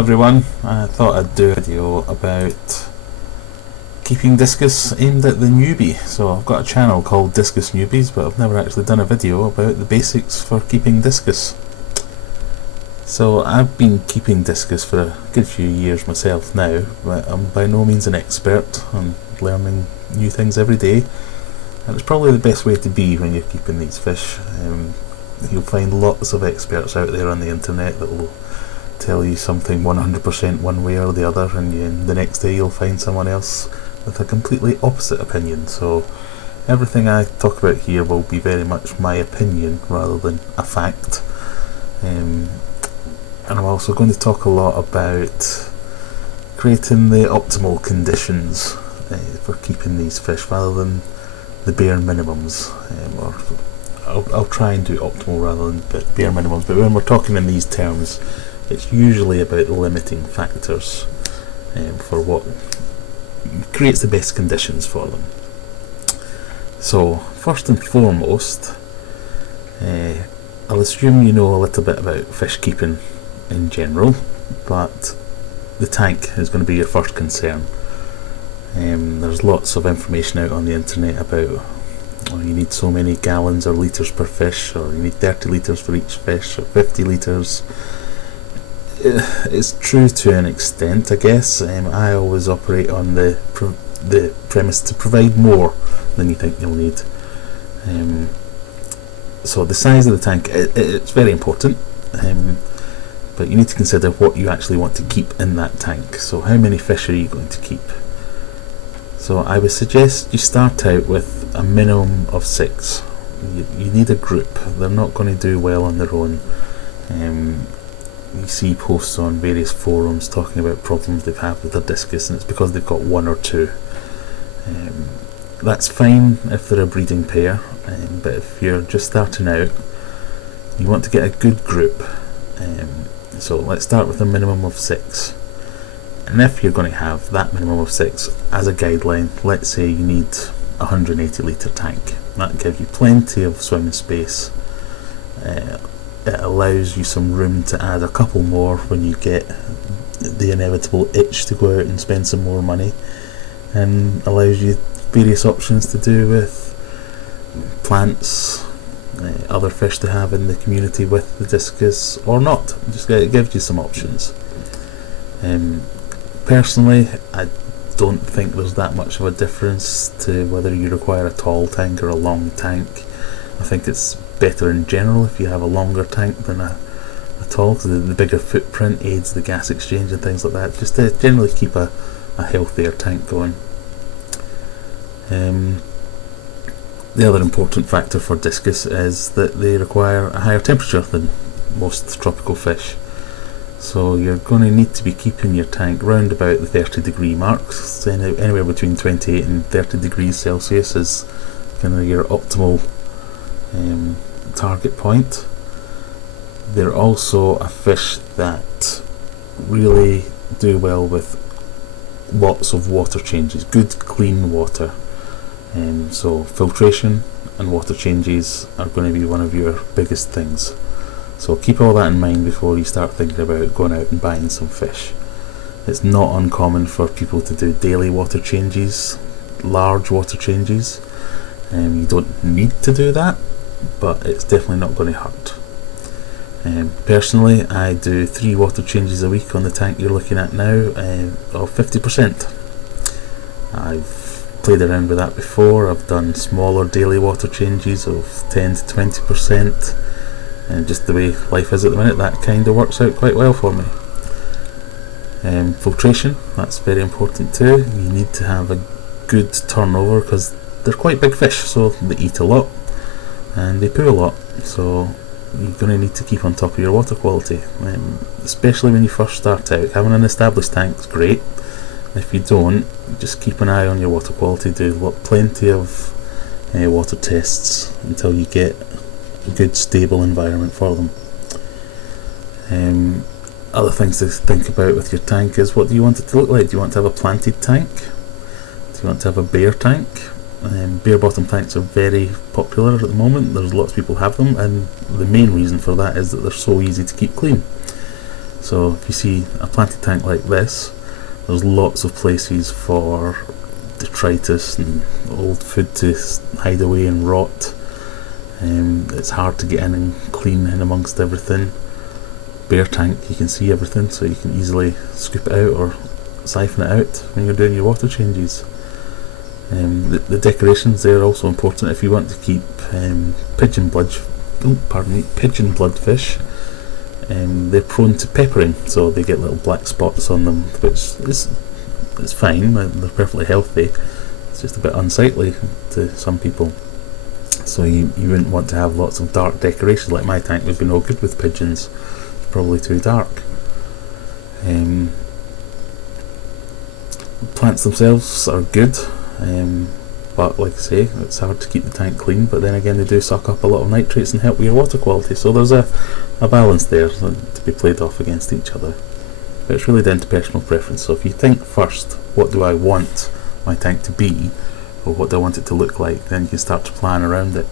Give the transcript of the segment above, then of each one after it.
everyone, I thought I'd do a video about keeping Discus aimed at the newbie. So I've got a channel called Discus Newbies, but I've never actually done a video about the basics for keeping Discus. So I've been keeping Discus for a good few years myself now, but I'm by no means an expert. I'm learning new things every day, and it's probably the best way to be when you're keeping these fish. You'll find lots of experts out there on the internet that will tell you something 100% one way or the other, and the next day you'll find someone else with a completely opposite opinion. So everything I talk about here will be very much my opinion rather than a fact. And I'm also going to talk a lot about creating the optimal conditions for keeping these fish rather than the bare minimums. I'll try and do optimal rather than bare minimums, but when we're talking in these terms, it's usually about the limiting factors for what creates the best conditions for them. So first and foremost, I'll assume you know a little bit about fish keeping in general, but the tank is going to be your first concern. There's lots of information out on the internet about you need so many gallons or litres per fish, or you need 30 litres for each fish, or 50 litres. It's true to an extent, I guess. I always operate on the premise to provide more than you think you'll need. So the size of the tank, it's very important, but you need to consider what you actually want to keep in that tank. So how many fish are you going to keep? So I would suggest you start out with a minimum of 6. You need a group. They're not going to do well on their own. You see posts on various forums talking about problems they've had with their discus, and it's because they've got 1 or 2. That's fine if they're a breeding pair, but if you're just starting out, you want to get a good group. So let's start with a minimum of 6. And if you're going to have that minimum of 6 as a guideline, let's say you need a 180 litre tank. That gives you plenty of swimming space. It allows you some room to add a couple more when you get the inevitable itch to go out and spend some more money, and allows you various options to do with plants, other fish to have in the community with the discus or not. It gives you some options. Personally, I don't think there's that much of a difference to whether you require a tall tank or a long tank. I think it's better in general if you have a longer tank than a tall, because the bigger footprint aids the gas exchange and things like that, just to generally keep a healthier tank going. The other important factor for discus is that they require a higher temperature than most tropical fish. So you're going to need to be keeping your tank round about the 30 degree marks. So anywhere between 28 and 30 degrees Celsius is kind of your optimal target point. They're also a fish that really do well with lots of water changes, good clean water. So filtration and water changes are going to be one of your biggest things. So keep all that in mind before you start thinking about going out and buying some fish. It's not uncommon for people to do daily water changes, large water changes. You don't need to do that, but it's definitely not going to hurt. Personally, I do 3 water changes a week on the tank you're looking at now, of 50%. I've played around with that before. I've done smaller daily water changes of 10 to 20%. And just the way life is at the minute, that kind of works out quite well for me. Filtration, that's very important too. You need to have a good turnover because they're quite big fish, so they eat a lot and they poo a lot, so you're going to need to keep on top of your water quality, especially when you first start out. Having an established tank is great. If you don't, just keep an eye on your water quality. Do plenty of water tests until you get a good stable environment for them. Other things to think about with your tank is, what do you want it to look like? Do you want to have a planted tank? Do you want to have a bare tank? Bare bottom tanks are very popular at the moment. There's lots of people have them, and the main reason for that is that they're so easy to keep clean. So if you see a planted tank like this, there's lots of places for detritus and old food to hide away and rot. It's hard to get in and clean in amongst everything. Bare tank, you can see everything, so you can easily scoop it out or siphon it out when you're doing your water changes. The decorations there are also important if you want to keep pigeon blood fish. They're prone to peppering, so they get little black spots on them, which is fine. They're perfectly healthy. It's just a bit unsightly to some people. So you wouldn't want to have lots of dark decorations. Like my tank would be no good with pigeons. It's probably too dark. Plants themselves are good, but like I say, it's hard to keep the tank clean, but then again they do suck up a lot of nitrates and help with your water quality, so there's a balance there to be played off against each other. But it's really down to personal preference. So if you think first, what do I want my tank to be, or what do I want it to look like, then you can start to plan around it.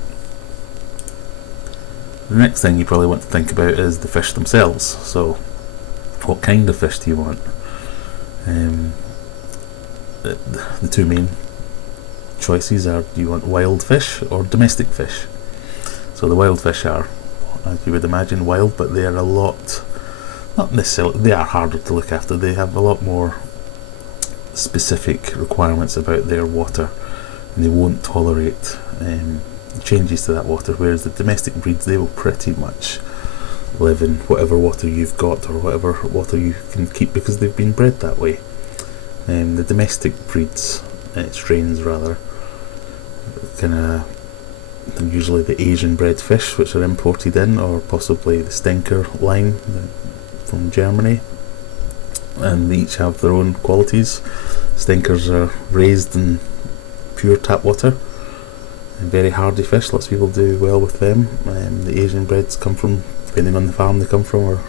The next thing you probably want to think about is the fish themselves. So what kind of fish do you want? The two main choices are, do you want wild fish or domestic fish? So the wild fish are, as you would imagine, wild, but they are a lot, not necessarily, they are harder to look after. They have a lot more specific requirements about their water, and they won't tolerate changes to that water, whereas the domestic breeds, they will pretty much live in whatever water you've got or whatever water you can keep, because they've been bred that way. The domestic breeds, strains rather, usually the Asian bred fish which are imported in, or possibly the stinker line from Germany, and they each have their own qualities. Stinkers are raised in pure tap water, and very hardy fish. Lots of people do well with them. The Asian breds come from, depending on the farm they come from, or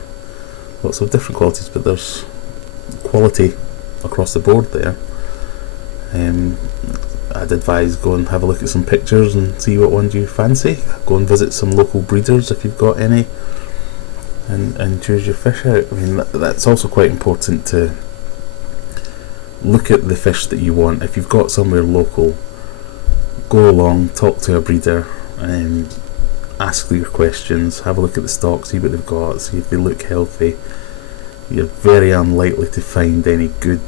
lots of different qualities, but there's quality across the board there. I'd advise go and have a look at some pictures and see what ones you fancy. Go and visit some local breeders if you've got any, and choose your fish out. I mean, that's also quite important to look at the fish that you want. If you've got somewhere local, go along, talk to a breeder, ask your questions, have a look at the stock, see what they've got, see if they look healthy. You're very unlikely to find any good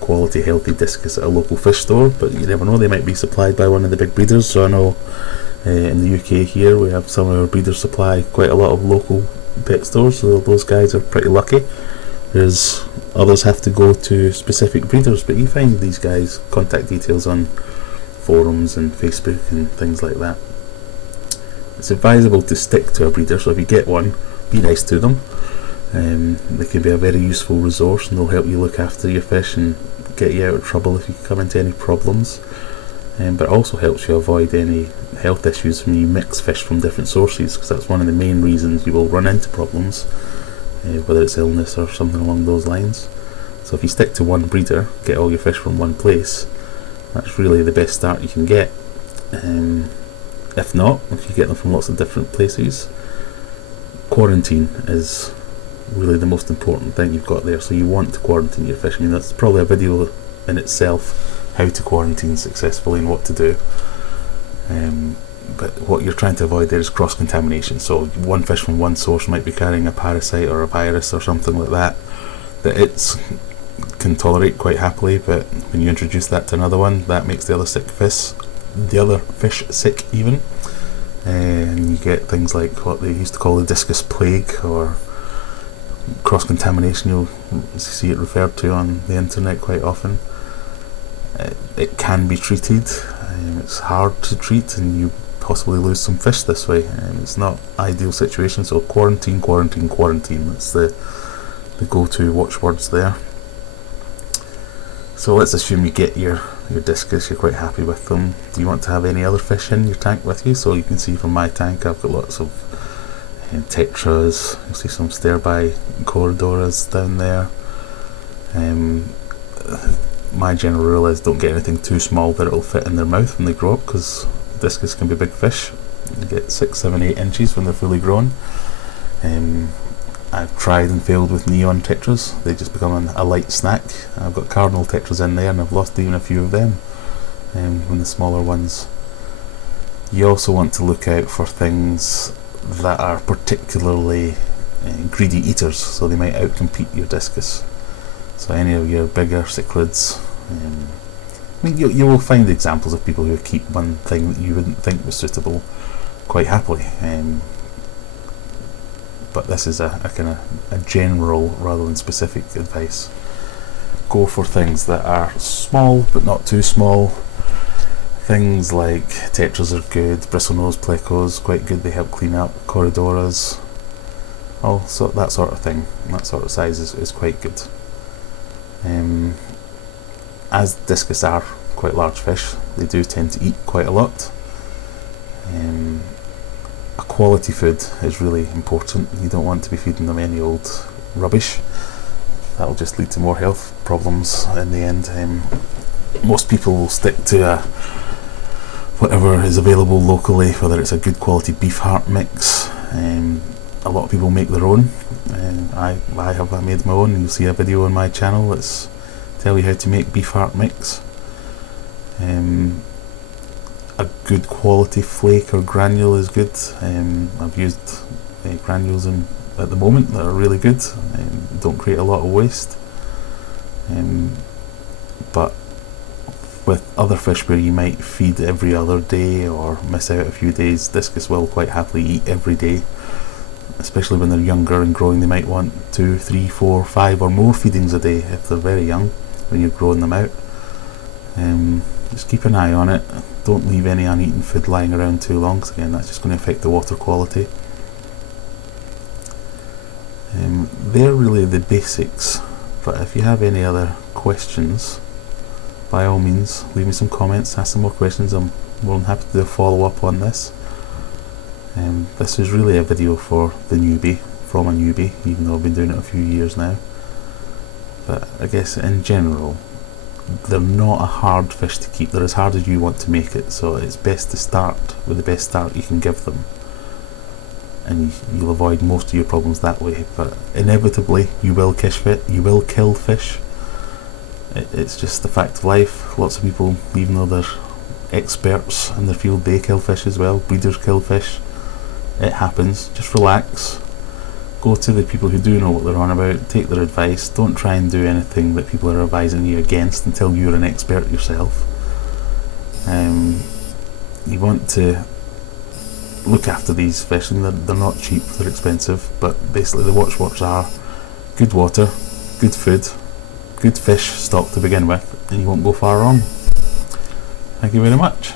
quality healthy discus at a local fish store, but you never know, they might be supplied by one of the big breeders. So I know in the UK here we have some of our breeders supply quite a lot of local pet stores, so those guys are pretty lucky, whereas others have to go to specific breeders. But you find these guys' contact details on forums and Facebook and things like that. It's advisable to stick to a breeder, so if you get one, be nice to them. They can be a very useful resource, and they'll help you look after your fish and get you out of trouble if you come into any problems. But it also helps you avoid any health issues when you mix fish from different sources, because that's one of the main reasons you will run into problems, whether it's illness or something along those lines. So if you stick to one breeder, get all your fish from one place, that's really the best start you can get. If not, if you get them from lots of different places, quarantine is really the most important thing you've got there. So you want to quarantine your fish. I mean, that's probably a video in itself, how to quarantine successfully and what to do. But what you're trying to avoid there is cross-contamination. So one fish from one source might be carrying a parasite or a virus or something like that it can tolerate quite happily, but when you introduce that to another one, that makes the other fish sick even. And you get things like what they used to call the Discus plague, or cross-contamination. You'll see it referred to on the internet quite often. It can be treated. It's hard to treat, and you possibly lose some fish this way. It's not ideal situation, so quarantine. That's the go-to watchwords there. So let's assume you get your discus, you're quite happy with them. Do you want to have any other fish in your tank with you? So you can see from my tank I've got lots of tetras. You'll see some stir-by corridoras down there. My general rule is don't get anything too small that it'll fit in their mouth when they grow up, because discus can be big fish. You get 6, 7, 8 inches when they're fully grown. I've tried and failed with neon tetras. They just become a light snack. I've got cardinal tetras in there and I've lost even a few of them when the smaller ones. You also want to look out for things that are particularly greedy eaters, so they might outcompete your discus. So any of your bigger cichlids, I mean, you will find examples of people who keep one thing that you wouldn't think was suitable quite happily. But this is a kind of a general rather than specific advice. Go for things that are small but not too small. Things like tetras are good, bristlenose plecos quite good, they help clean up, corridoras, also that sort of thing, that sort of size is quite good. As discus are quite large fish, they do tend to eat quite a lot. A quality food is really important. You don't want to be feeding them any old rubbish. That will just lead to more health problems in the end. Most people will stick to whatever is available locally, whether it's a good quality beef heart mix. A lot of people make their own. I made my own. You'll see a video on my channel that's tell you how to make beef heart mix. A good quality flake or granule is good. I've used granules at the moment that are really good. Don't create a lot of waste. But with other fish where you might feed every other day or miss out a few days, discus will quite happily eat every day. Especially when they're younger and growing, they might want 2, 3, 4, 5 or more feedings a day if they're very young, when you're growing them out. Just keep an eye on it. Don't leave any uneaten food lying around too long, because again that's just going to affect the water quality. They're really the basics, but if you have any other questions, by all means leave me some comments, ask some more questions. I'm more than happy to do a follow up on this. This is really a video for the newbie, from a newbie, even though I've been doing it a few years now. But I guess in general, they're not a hard fish to keep. They're as hard as you want to make it, so it's best to start with the best start you can give them, and you'll avoid most of your problems that way. But inevitably you will kill fish. It's just the fact of life. Lots of people, even though they're experts in their field, they kill fish as well. Breeders kill fish. It happens. Just relax. Go to the people who do know what they're on about, take their advice. Don't try and do anything that people are advising you against until you're an expert yourself. You want to look after these fish, and they're not cheap, they're expensive, but basically the watchwords are good water, good food, good fish stock to begin with, and you won't go far wrong. Thank you very much.